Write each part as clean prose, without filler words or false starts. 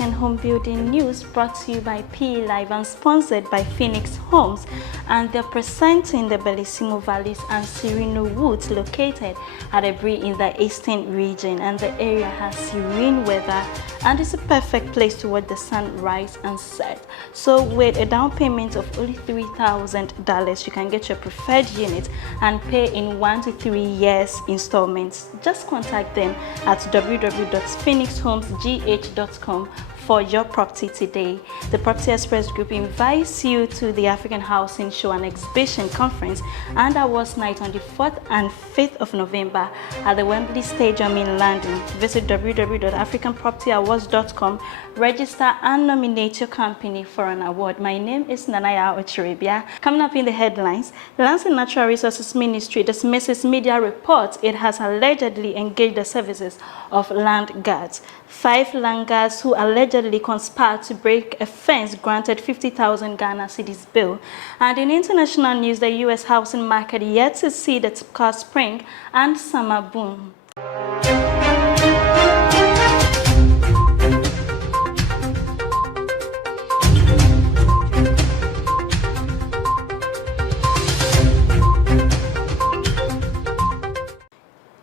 African Home Building News, brought to you by PE Live and sponsored by Phoenix Homes, and they're presenting the Bellissimo Valleys and Sereno Woods located at Ebri in the eastern region, and the area has serene weather and it's a perfect place to watch the sun rise and set. So with a down payment of only $3,000, you can get your preferred unit and pay in 1 to 3 years installments. Just contact them at www.phoenixhomesgh.com for your property today. The Property Express Group invites you to the African Housing Show and Exhibition Conference and Awards Night on the 4th and 5th of November at the Wembley Stadium in London. Visit www.africanpropertyawards.com, register and nominate your company for an award. My name is Nanaya Ochiribia. Coming up in the headlines, the Lands and Natural Resources Ministry dismisses media reports it has allegedly engaged the services of land guards. 5 land guards who allegedly conspired to break a fence granted 50,000 Ghana cedis bail. And in international news, the U.S. housing market yet to see the typical spring and summer boom.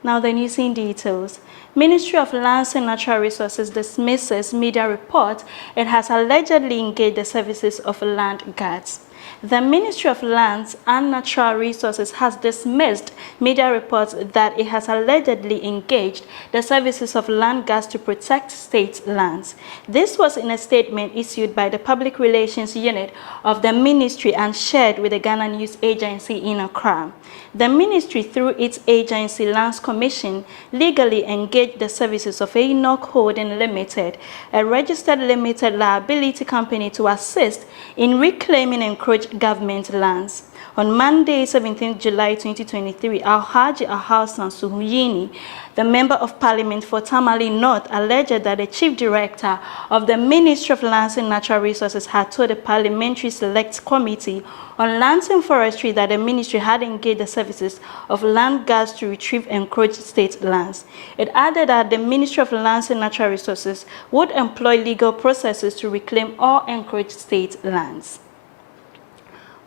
Now the news in details. Ministry of Lands and Natural Resources dismisses media report it has allegedly engaged the services of land guards. The Ministry of Lands and Natural Resources has dismissed media reports that it has allegedly engaged the services of land guards to protect state lands. This was in a statement issued by the Public Relations Unit of the Ministry and shared with the Ghana News Agency in Accra. The Ministry, through its agency Lands Commission, legally engaged the services of Enoch Holding Limited, a registered limited liability company, to assist in reclaiming encroached government lands. On Monday, 17 July 2023, Alhaji Alhassan Suhuyini, the Member of Parliament for Tamale North, alleged that the Chief Director of the Ministry of Lands and Natural Resources had told the Parliamentary Select Committee on Lands and Forestry that the ministry had engaged the services of land guards to retrieve encroached state lands. It added that the Ministry of Lands and Natural Resources would employ legal processes to reclaim all encroached state lands.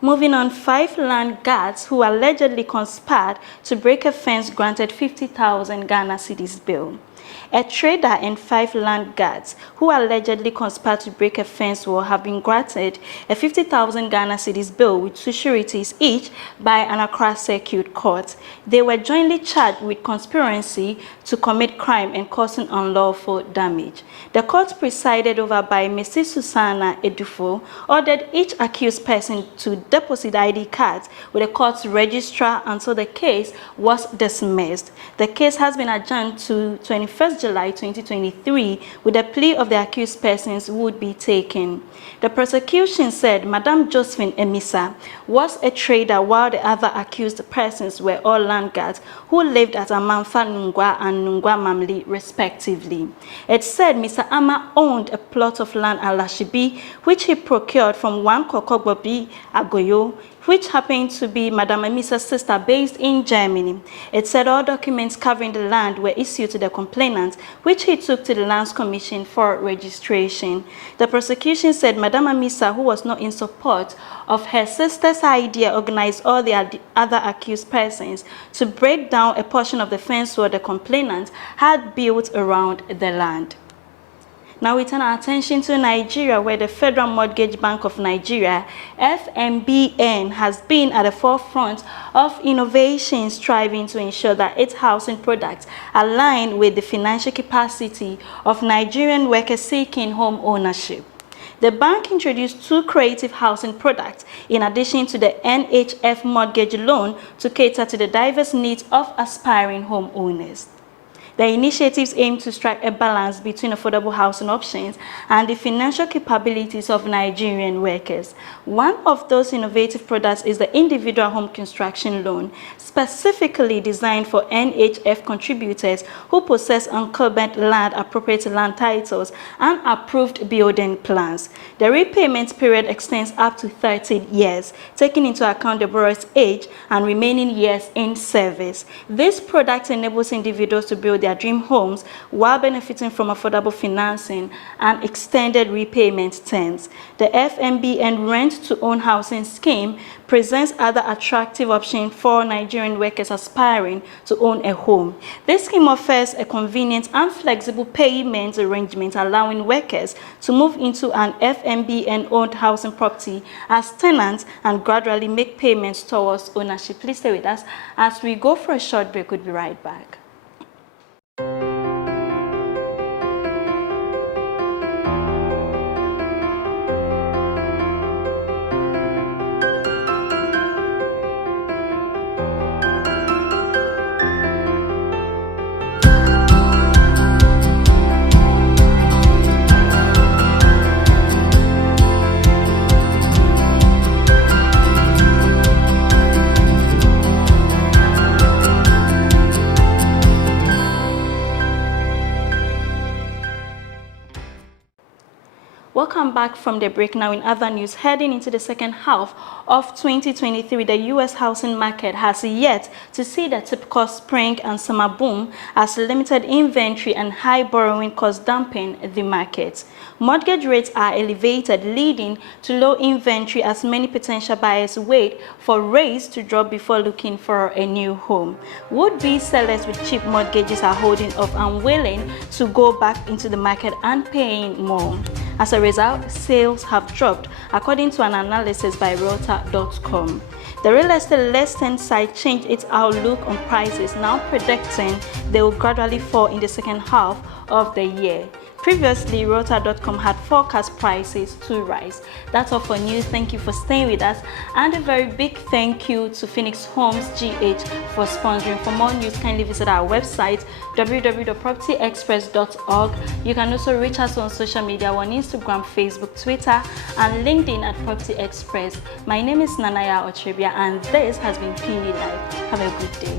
Moving on, 5 land guards who allegedly conspired to break a fence granted 50,000 Ghana cedis bail. A trader and 5 land guards who allegedly conspired to break a fence will have been granted a 50,000 Ghana cedis bail with 2 sureties each by an Accra Circuit Court. They were jointly charged with conspiracy to commit crime and causing unlawful damage. The court, presided over by Mrs. Susanna Edufo, ordered each accused person to deposit ID cards with the court's registrar until the case was dismissed. The case has been adjourned to 21st July 2023, with a plea of the accused persons would be taken. The prosecution said Madam Josephine Emisa was a trader while the other accused persons were all land guards who lived at Amanfa Nungwa and Nungwa Mamli respectively. It said Mr. Ama owned a plot of land at Lashibi which he procured from one Kokogbobi Agoyo, which happened to be Madam Emisa's sister based in Germany. It said all documents covering the land were issued to the complainant, which he took to the Lands Commission for registration. The prosecution said Madam Emisa, who was not in support of her sister's idea, organized all the other accused persons to break down a portion of the fence where the complainant had built around the land. Now we turn our attention to Nigeria, where the Federal Mortgage Bank of Nigeria, FMBN, has been at the forefront of innovation, striving to ensure that its housing products align with the financial capacity of Nigerian workers seeking home ownership. The bank introduced 2 creative housing products in addition to the NHF mortgage loan to cater to the diverse needs of aspiring homeowners. The initiatives aim to strike a balance between affordable housing options and the financial capabilities of Nigerian workers. One of those innovative products is the Individual Home Construction Loan, specifically designed for NHF contributors who possess unclaimed land, appropriate land titles, and approved building plans. The repayment period extends up to 30 years, taking into account the borrower's age and remaining years in service. This product enables individuals to build their their dream homes while benefiting from affordable financing and extended repayment terms. The FMBN Rent-to-Own Housing Scheme presents other attractive options for Nigerian workers aspiring to own a home. This scheme offers a convenient and flexible payment arrangement, allowing workers to move into an FMBN-owned housing property as tenants and gradually make payments towards ownership. Please stay with us as we go for a short break. We'll be right back. Welcome back from the break. Now, in other news, heading into the second half of 2023, the U.S. housing market has yet to see the typical spring and summer boom as limited inventory and high borrowing costs dampen the market. Mortgage rates are elevated, leading to low inventory as many potential buyers wait for rates to drop before looking for a new home. Would-be sellers with cheap mortgages are holding off and willing to go back into the market and paying more. As a result, sales have dropped, according to an analysis by Realtor.com. The real estate listing site changed its outlook on prices, now predicting they will gradually fall in the second half of the year. Previously, Realtor.com had forecast prices to rise. That's all for news. Thank you for staying with us, and a very big thank you to Phoenix Homes GH for sponsoring. For more news, kindly visit our website www.propertyexpress.org. You can also reach us on social media on Instagram, Facebook, Twitter, and LinkedIn at Property Express. My name is Nanaya Ochebia, and this has been PD Live. Have a good day.